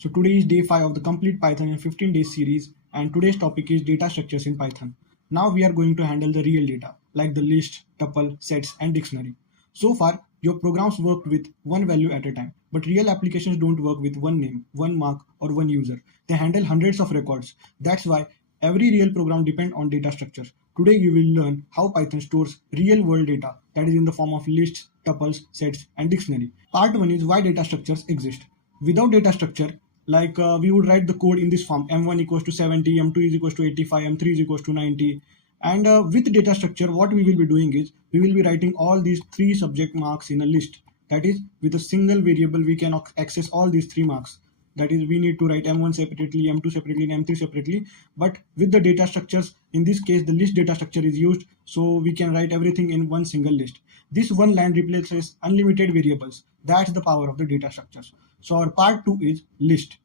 So today is day 5 of the complete Python in 15 days series, and today's topic is data structures in Python. Now we are going to handle the real data like the list, tuple, sets and dictionary. So far your programs worked with one value at a time, but real applications don't work with one name, one mark or one user. They handle hundreds of records. That's why every real program depends on data structures. Today you will learn how Python stores real world data, that is in the form of lists, tuples, sets and dictionary. Part 1 is why data structures exist. Without data structure, we would write the code in this form: m1 equals to 70, m2 is equals to 85, m3 is equals to 90. And with data structure, what we will be doing is we will be writing all these three subject marks in a list. That is, with a single variable we can access all these three marks. That is, we need to write m1 separately, m2 separately and m3 separately. But with the data structures, in this case the list data structure is used, so we can write everything in one single list. This one line replaces unlimited variables. That's the power of the data structures. So our part 2 is list.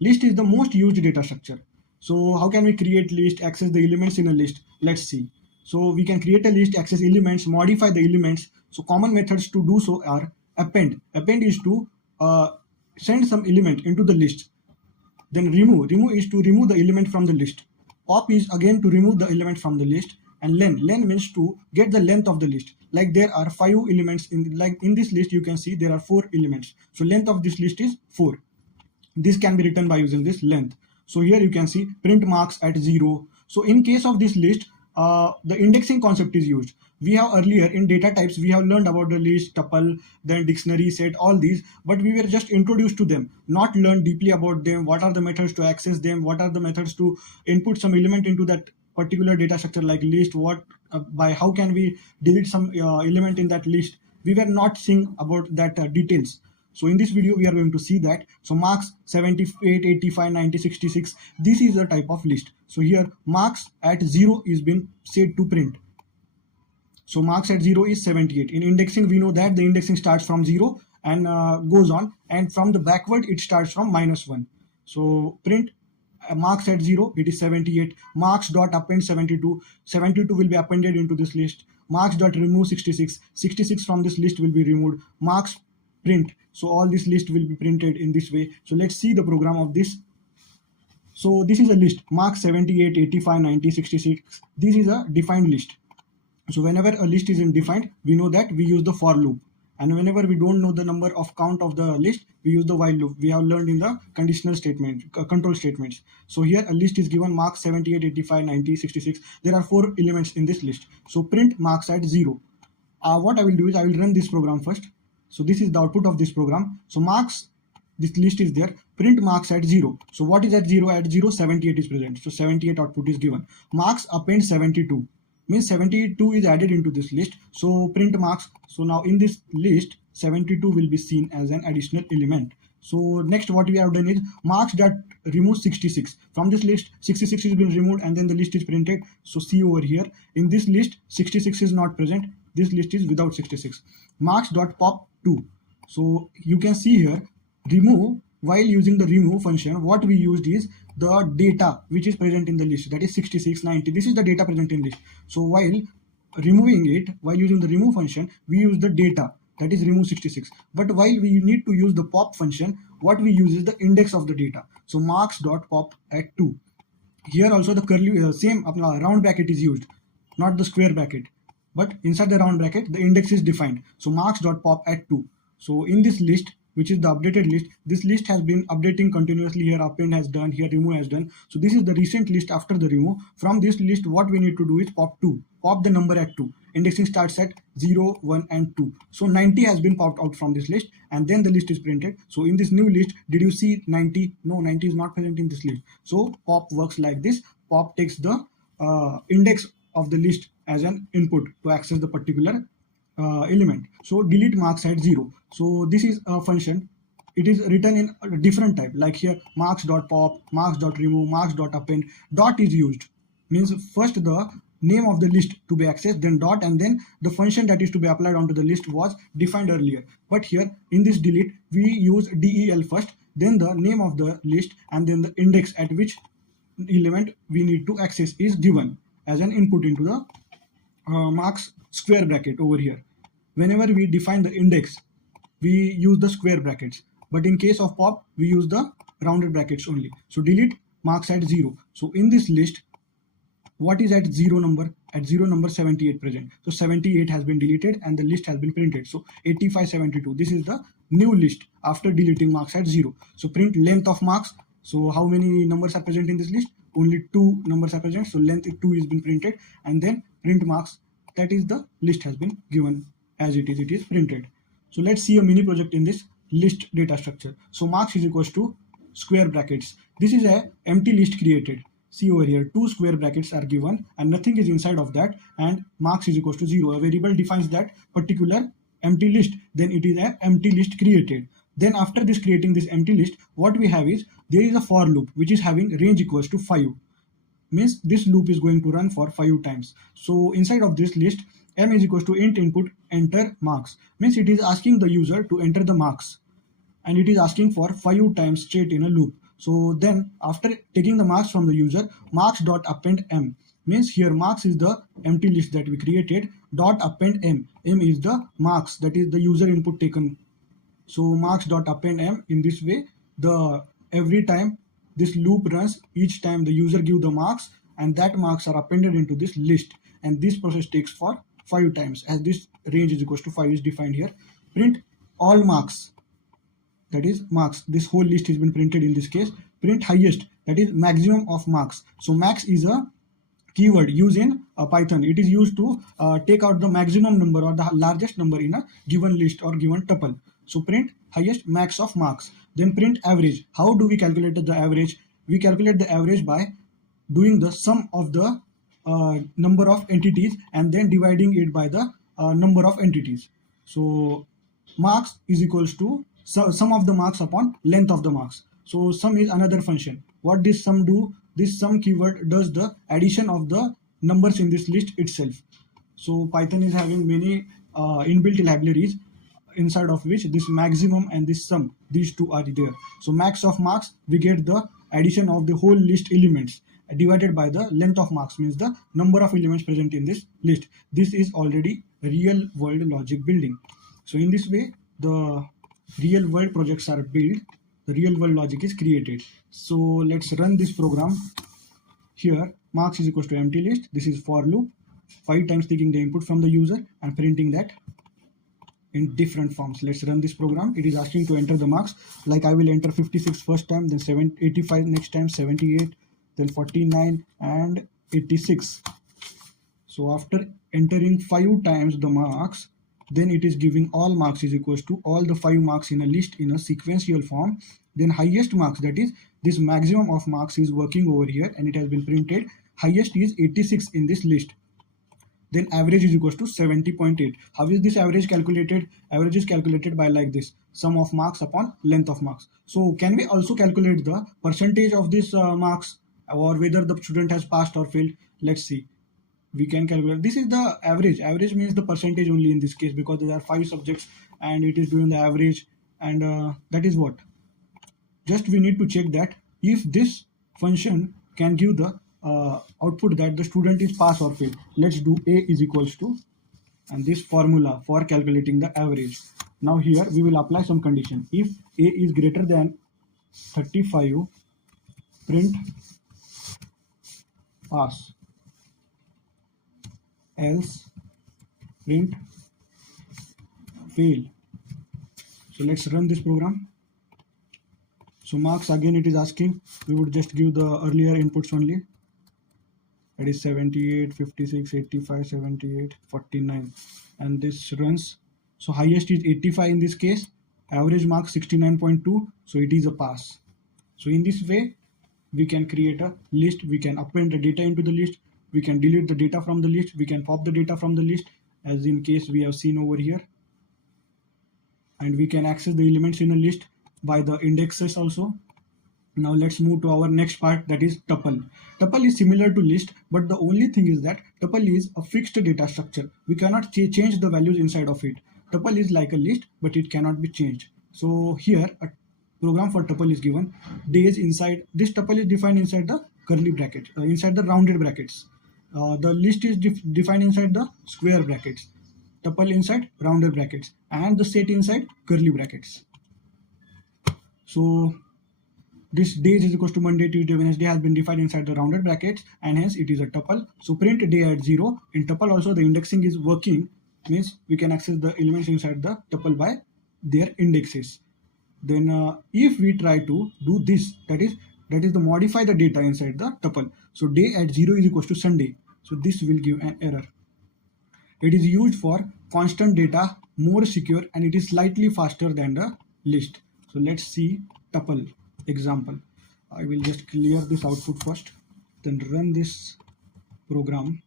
List is the most used data structure. So how can we create list, access the elements in a list? Let's see. So we can create a list, access elements, modify the elements. So common methods to do so are append. Append is to send some element into the list. Then remove. Remove is to remove the element from the list. Pop is again to remove the element from the list. And len. Len means to get the length of the list. Like there are 5 elements in this list, you can see there are 4 elements. So length of this list is 4. This can be written by using this length. So here you can see print marks at 0. So in case of this list, the indexing concept is used. We have earlier in data types, we have learned about the list, tuple, then dictionary, set, all these, but we were just introduced to them, not learned deeply about them. What are the methods to access them? What are the methods to input some element into that particular data structure like list? By how can we delete some element in that list? We were not seeing about that details. So in this video, we are going to see that. So marks 78, 85, 90, 66. This is a type of list. So here marks at 0 is been said to print. So marks at 0 is 78. In indexing, we know that the indexing starts from 0 and goes on. And from the backward, it starts from -1. So print marks at 0, it is 78. Marks dot append 72. 72 will be appended into this list. Marks dot remove 66. 66 from this list will be removed. Marks print. So all this list will be printed in this way. So let's see the program of this. So this is a list: marks 78, 85, 90, 66. This is a defined list. So whenever a list is defined, we know that we use the for loop. And whenever we don't know the number of count of the list, we use the while loop. We have learned in the conditional statement, control statements. So here a list is given: marks 78, 85, 90, 66. There are 4 elements in this list. So print marks at 0. What I will do is I will run this program first. So this is the output of this program. So marks, this list is there. Print marks at 0. So what is at 0? At 0, 78 is present. So 78 output is given. Marks append 72. Means 72 is added into this list. So print marks. So now in this list, 72 will be seen as an additional element. So next what we have done is marks that remove 66. From this list, 66 has been removed and then the list is printed. So see over here, in this list, 66 is not present. This list is without 66. Marks dot pop 2. So you can see here, remove. While using the remove function, what we used is the data which is present in the list, that is 66, 90. This is the data present in list. So while removing it, while using the remove function, we use the data, that is remove 66. But while we need to use the pop function, what we use is the index of the data. So marks dot pop at 2. Here also the curly same round bracket is used, not the square bracket. But inside the round bracket, the index is defined. So marks dot pop at 2. So in this list, which is the updated list, this list has been updating continuously. Here append has done, here remove has done. So this is the recent list after the remove. From this list, what we need to do is pop 2. Pop the number at 2. Indexing starts at 0, 1 and 2. So 90 has been popped out from this list and then the list is printed. So in this new list, did you see 90? No, 90 is not present in this list. So pop works like this. Pop takes the index of the list as an input to access the particular element. So delete marks at 0. So this is a function. It is written in a different type, like here marks.pop, marks.remove, marks.append. Dot is used, means first the name of the list to be accessed, then dot, and then the function that is to be applied onto the list was defined earlier. But here in this delete, we use del first, then the name of the list, and then the index at which element we need to access is given as an input into the marks square bracket over here. Whenever we define the index, we use the square brackets, but in case of pop, we use the rounded brackets only. So delete marks at 0. So in this list, what is at 0 number? At 0 number 78 present. So 78 has been deleted and the list has been printed. So 85, 72. This is the new list after deleting marks at 0. So print length of marks. So how many numbers are present in this list? Only 2 numbers are present. So length 2 is been printed, and then print marks. That is the list has been given as it is printed. So let's see a mini project in this list data structure. So marks is equals to square brackets. This is a empty list created. See over here, 2 square brackets are given and nothing is inside of that, and marks is equals to 0. A variable defines that particular empty list, then it is an empty list created. Then after this creating this empty list, what we have is there is a for loop which is having range equals to 5. Means this loop is going to run for 5 times. So inside of this list, m is equals to int input enter marks. Means it is asking the user to enter the marks, and it is asking for 5 times straight in a loop. So then after taking the marks from the user, marks dot append m. Means here marks is the empty list that we created, dot append m. M is the marks, that is the user input taken. So marks dot append m. In this way, the every time this loop runs, each time the user give the marks, and that marks are appended into this list, and this process takes for 5 times, as this range is equals to 5 is defined here. Print all marks, that is marks. This whole list has been printed in this case. Print highest, that is maximum of marks. So max is a keyword used in Python. It is used to take out the maximum number or the largest number in a given list or given tuple. So print highest max of marks. Then print average. How do we calculate the average? We calculate the average by doing the sum of the number of entities and then dividing it by the number of entities. So marks is equals to sum of the marks upon length of the marks. So sum is another function. What this sum do? This sum keyword does the addition of the numbers in this list itself. So Python is having many inbuilt libraries, inside of which this maximum and this sum, these two are there. So max of marks, we get the addition of the whole list elements divided by the length of marks, means the number of elements present in this list. This is already real world logic building. So in this way, the real world projects are built, the real world logic is created. So let's run this program. Here marks is equals to empty list. This is for loop, 5 times taking the input from the user and printing that in different forms. Let's run this program. It is asking to enter the marks. Like I will enter 56 first time, then 85 next time, 78, then 49 and 86. So after entering 5 times the marks, then it is giving all marks is equals to all the 5 marks in a list in a sequential form. Then highest marks, that is this maximum of marks, is working over here and it has been printed. Highest is 86 in this list. Then average is equals to 70.8. How is this average calculated? Average is calculated by like this, sum of marks upon length of marks. So can we also calculate the percentage of this marks, or whether the student has passed or failed? Let's see. We can calculate. This is the average. Average means the percentage only in this case, because there are 5 subjects and it is doing the average, and that is what. Just we need to check that if this function can give the output that the student is pass or fail. Let's do a is equals to, and this formula for calculating the average. Now here we will apply some condition. If a is greater than 35, print pass, else print fail. So let's run this program. So marks, again it is asking, we would just give the earlier inputs only, that is 78, 56, 85, 78, 49, and this runs. So highest is 85 in this case, average mark 69.2, so it is a pass. So in this way we can create a list, we can append the data into the list, we can delete the data from the list, we can pop the data from the list, as in case we have seen over here, and we can access the elements in a list by the indexes also. Now let's move to our next part, that is tuple. Tuple is similar to list, but the only thing is that tuple is a fixed data structure. We cannot change the values inside of it. Tuple is like a list, but it cannot be changed. So here a program for tuple is given. Days inside this tuple is defined inside the curly bracket, inside the rounded brackets. The list is defined inside the square brackets. Tuple inside rounded brackets, and the set inside curly brackets. So this days is equals to Monday, Tuesday, Wednesday has been defined inside the rounded brackets, and hence it is a tuple. So print day at 0. In tuple also the indexing is working, means we can access the elements inside the tuple by their indexes. Then if we try to do this, that is the modify the data inside the tuple. So day at 0 is equals to Sunday. So this will give an error. It is used for constant data, more secure, and it is slightly faster than the list. So let's see tuple example. I will just clear this output first, then run this program.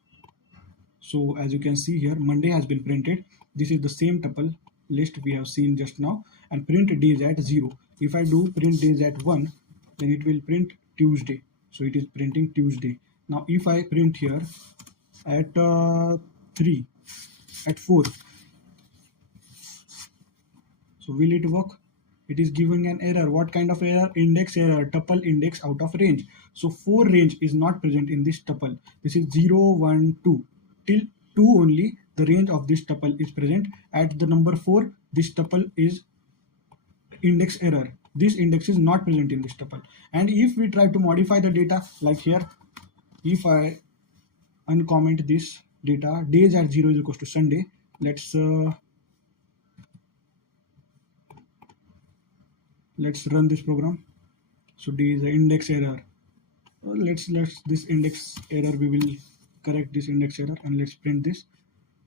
So as you can see here, Monday has been printed. This is the same tuple list we have seen just now, and print days at 0. If I do print days at 1, then it will print Tuesday. So it is printing Tuesday. Now if I print here at 3, at 4, so will it work? It is giving an error. What kind of error? Index error, tuple index out of range. So 4 range is not present in this tuple. This is 0, 1, 2. Till 2 only the range of this tuple is present. At the number 4, this tuple is index error. This index is not present in this tuple. And if we try to modify the data, like here, if I uncomment this data, days at 0 is equals to Sunday. Let's run this program. So this is the index error. Let's this index error, we will correct this index error, and let's print this.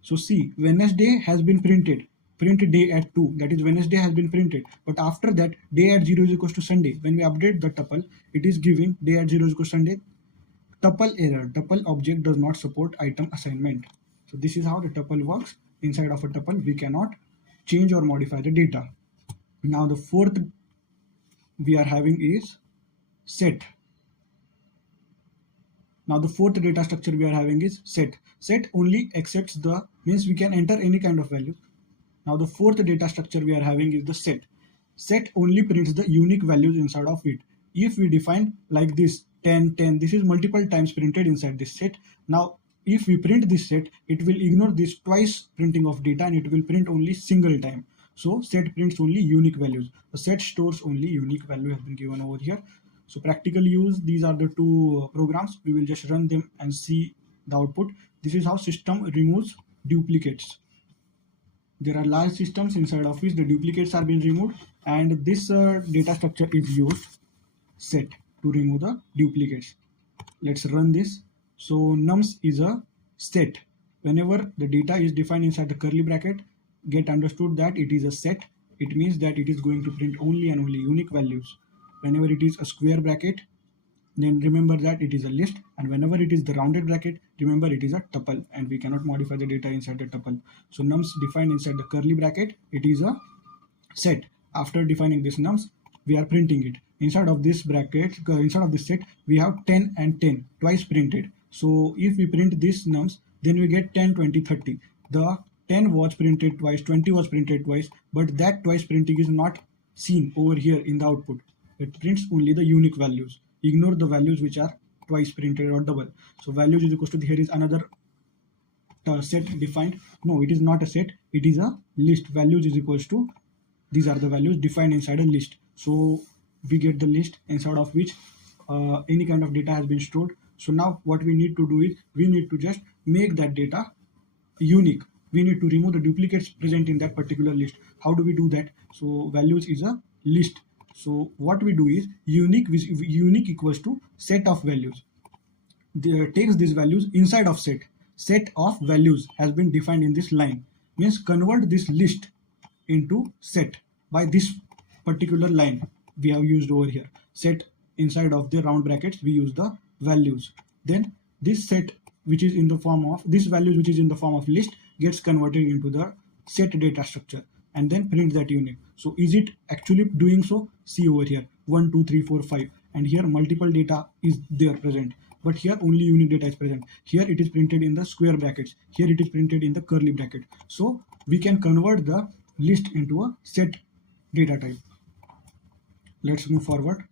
So see, Wednesday has been printed. Print day at 2, that is Wednesday has been printed. But after that, day at 0 is equals to Sunday. When we update the tuple, it is giving day at 0 is equals to Sunday. Tuple error. Tuple object does not support item assignment. So this is how the tuple works. Inside of a tuple, we cannot change or modify the data. Now the fourth we are having is set. Now the fourth data structure we are having is set. Set only accepts the, means we can enter any kind of value. Now the fourth data structure we are having is the set. Set only prints the unique values inside of it. If we define like this 10, 10, this is multiple times printed inside this set. Now if we print this set, it will ignore this twice printing of data, and it will print only single time. So set prints only unique values. The set stores only unique value has been given over here. So practical use, these are the two programs. We will just run them and see the output. This is how system removes duplicates. There are large systems inside of which the duplicates are being removed, and this data structure is used, set, to remove the duplicates. Let's run this. So nums is a set. Whenever the data is defined inside the curly bracket, get understood that it is a set. It means that it is going to print only and only unique values. Whenever it is a square bracket, then remember that it is a list, and whenever it is the rounded bracket, remember it is a tuple, and we cannot modify the data inside the tuple. So nums defined inside the curly bracket, it is a set. After defining this nums, we are printing it. Inside of this bracket, inside of this set, we have 10 and 10 twice printed. So if we print this nums, then we get 10, 20, 30. The 10 was printed twice, 20 was printed twice, but that twice printing is not seen over here in the output. It prints only the unique values. Ignore the values which are twice printed or double. So values is equals to, here is another set defined. No, it is not a set, it is a list. Values is equals to, these are the values defined inside a list. So we get the list inside of which any kind of data has been stored. So now what we need to do is, we need to just make that data unique. We need to remove the duplicates present in that particular list. How do we do that? So values is a list. So what we do is, unique equals to set of values. Takes these values inside of set. Set of values has been defined in this line. Means convert this list into set by this particular line we have used over here. Set inside of the round brackets, we use the values. Then this set which is in the form of, this values which is in the form of list, gets converted into the set data structure, and then print that unique. So is it actually doing so? See over here, 1, 2, 3, 4, 5, and here multiple data is there present, but here only unique data is present. Here it is printed in the square brackets, here it is printed in the curly bracket. So we can convert the list into a set data type. Let's move forward.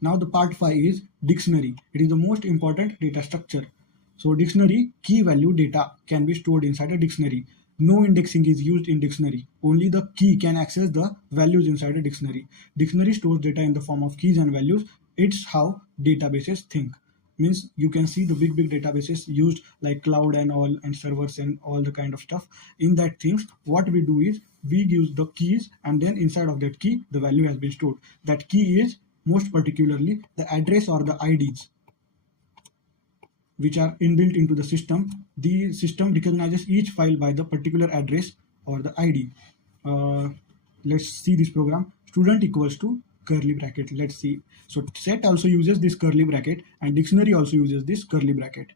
Now the part 5 is dictionary. It is the most important data structure. So dictionary, key value data can be stored inside a dictionary. No indexing is used in dictionary. Only the key can access the values inside a dictionary. Dictionary stores data in the form of keys and values. It's how databases think. Means you can see the big databases used like cloud and all and servers and all the kind of stuff. In that things, what we do is we use the keys, and then inside of that key the value has been stored. That key is most particularly the address or the IDs which are inbuilt into the system. The system recognizes each file by the particular address or the ID. Let's see this program. Student equals to curly bracket. Let's see. So set also uses this curly bracket, and dictionary also uses this curly bracket.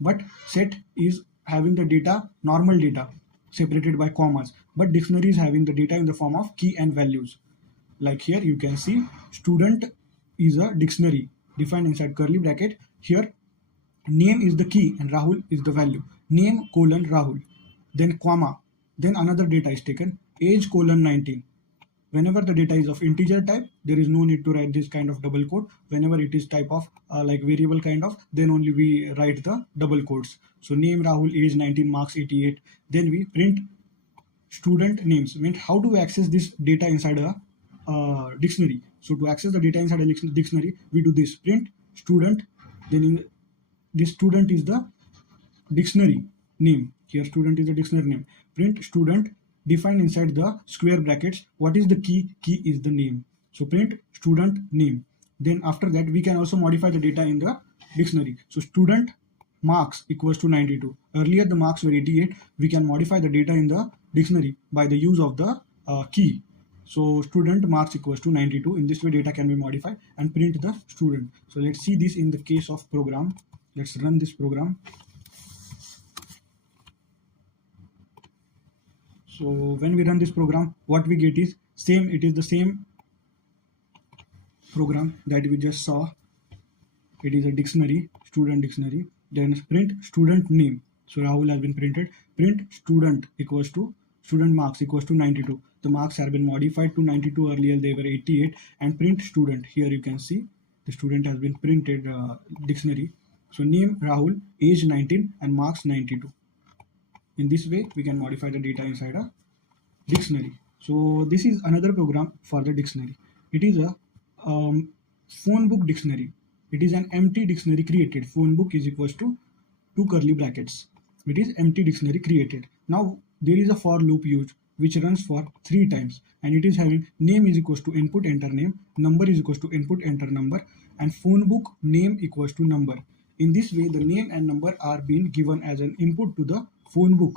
But set is having the data, normal data, separated by commas. But dictionary is having the data in the form of key and values. Like here you can see student is a dictionary defined inside curly bracket. Here name is the key and Rahul is the value. Name colon Rahul, then comma, then another data is taken, age colon 19. Whenever the data is of integer type, there is no need to write this kind of double quote. Whenever it is type of like variable kind of, then only we write the double quotes. So name Rahul, age 19, marks 88. Then we print student names. Means how do we access this data inside a dictionary? So to access the data inside a dictionary, we do this print student, then in this student is the dictionary name. Here student is the dictionary name. Print student, define inside the square brackets what is the key. Key is the name. So print student name. Then after that we can also modify the data in the dictionary. So student marks equals to 92. Earlier the marks were 88. We can modify the data in the dictionary by the use of the key. So student marks equals to 92. In this way data can be modified and print the student. So let's see this in the case of program. Let's run this program. So when we run this program, what we get is same. It is the same program that we just saw. It is a dictionary, student dictionary. Then print student name. So Rahul has been printed. Print student equals to student marks equals to 92. The marks have been modified to 92. Earlier they were 88. And print student. Here you can see the student has been printed dictionary. So name Rahul, age 19 and marks 92. In this way we can modify the data inside a dictionary. So this is another program for the dictionary. It is a Phonebook dictionary. It is an empty dictionary created. Phonebook is equals to two curly brackets. It is empty dictionary created. Now there is a for loop used which runs for 3 times, and it is having name is equals to input enter name, number is equals to input enter number, and Phonebook name equals to number. In this way the name and number are being given as an input to the Phonebook,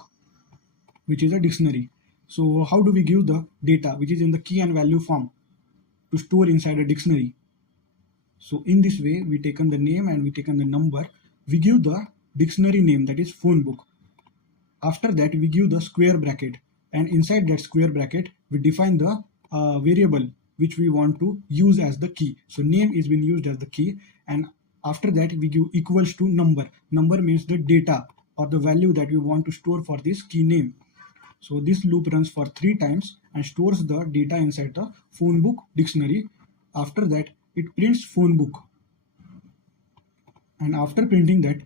which is a dictionary. So how do we give the data which is in the key and value form to store inside a dictionary? So in this way we taken the name and we taken the number. We give the dictionary name, that is Phonebook. After that we give the square bracket, and inside that square bracket we define the variable which we want to use as the key. So name is being used as the key, and after that we give equals to number. Number means the data or the value that we want to store for this key name. So this loop runs for 3 times and stores the data inside the Phonebook dictionary. After that it prints Phonebook, and after printing that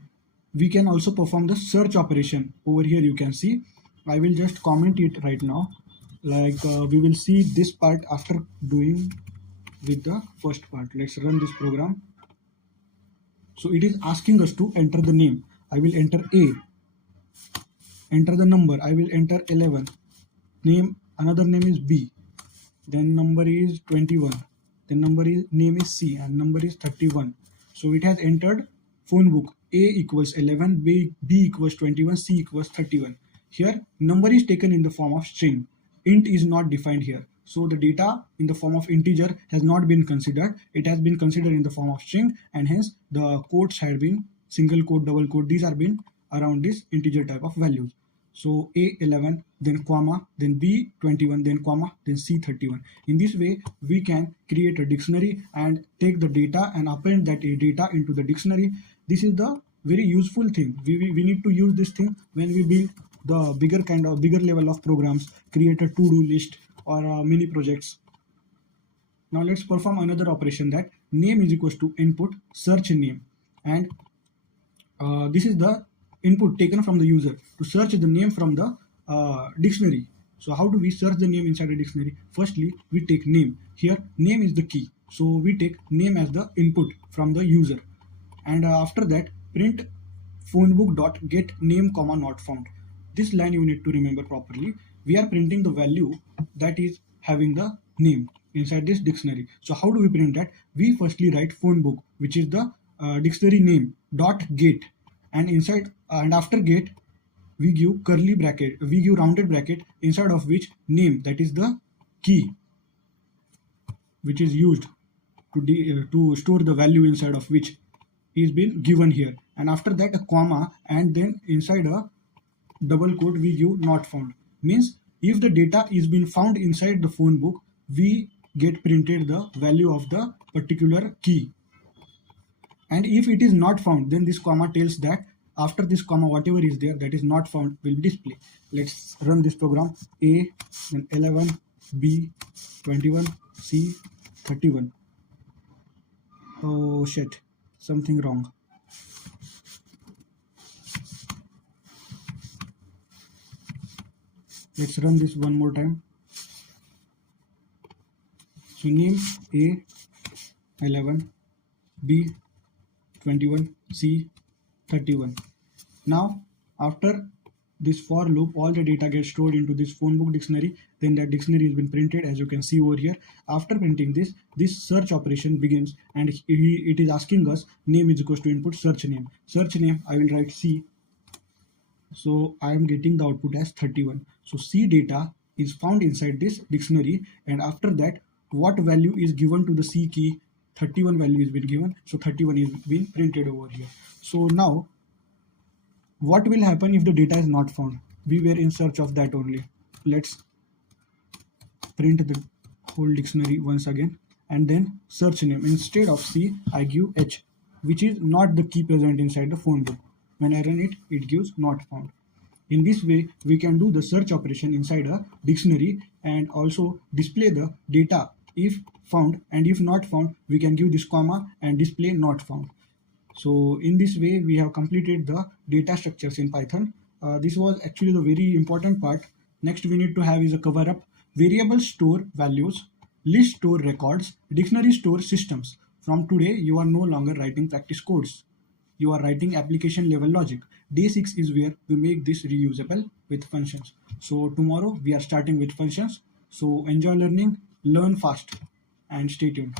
we can also perform the search operation. Over here you can see, I will just comment it right now. Like we will see this part after doing with the first part. Let's run this program. So it is asking us to enter the name. I will enter A. Enter the number. I will enter 11. Name, another name is B. Then number is 21. Then name is C, and number is 31. So it has entered Phonebook. A equals 11, B equals 21, C equals 31. Here number is taken in the form of string. Int is not defined here. So the data in the form of integer has not been considered. It has been considered in the form of string, and hence the quotes had been single quote, double quote. These are been around this integer type of values. So A 11, then comma, then B 21, then comma, then C 31. In this way we can create a dictionary and take the data and append that data into the dictionary. This is the very useful thing. We need to use this thing when we build the bigger level of programs, create a to-do list or mini projects. Now let's perform another operation, that name is equals to input search name, and this is the input taken from the user to search the name from the dictionary. So how do we search the name inside a dictionary? Firstly we take name. Here name is the key. So we take name as the input from the user, and after that print phonebook dot get name comma not found. This line you need to remember properly. We are printing the value that is having the name inside this dictionary. So how do we print that? We firstly write phonebook, which is the dictionary name dot get, and inside and after get we give curly bracket, we give rounded bracket inside of which name, that is the key which is used to store the value inside of which is been given here, and after that a comma, and then inside a double quote we give not found. Means if the data is been found inside the phone book, we get printed the value of the particular key, and if it is not found, then this comma tells that after this comma whatever is there that is not found will display. Let's run this program. A, then 11, B 21, C 31. Oh shit, something wrong. Let's run this one more time. So name A 11, B 21, C 31. Now after this for loop, all the data gets stored into this phone book dictionary. Then that dictionary has been printed, as you can see over here. After printing this search operation begins, and it is asking us name is equals to input search name. Search name I will write C. So I am getting the output as 31. So C data is found inside this dictionary, and after that what value is given to the C key, 31 value is been given. So 31 is being printed over here. So now what will happen if the data is not found? We were in search of that only. Let's print the whole dictionary once again, and then search name. Instead of C, I give H, which is not the key present inside the phone book. When I run it, it gives not found. In this way, we can do the search operation inside a dictionary and also display the data if found, and if not found, we can give this comma and display not found. So in this way, we have completed the data structures in Python. This was actually the very important part. Next we need to have is a cover up. Variables store values, list store records, dictionary store systems. From today, you are no longer writing practice codes. You are writing application level logic. Day 6 is where we make this reusable with functions. So tomorrow we are starting with functions. So enjoy learning, learn fast, and stay tuned.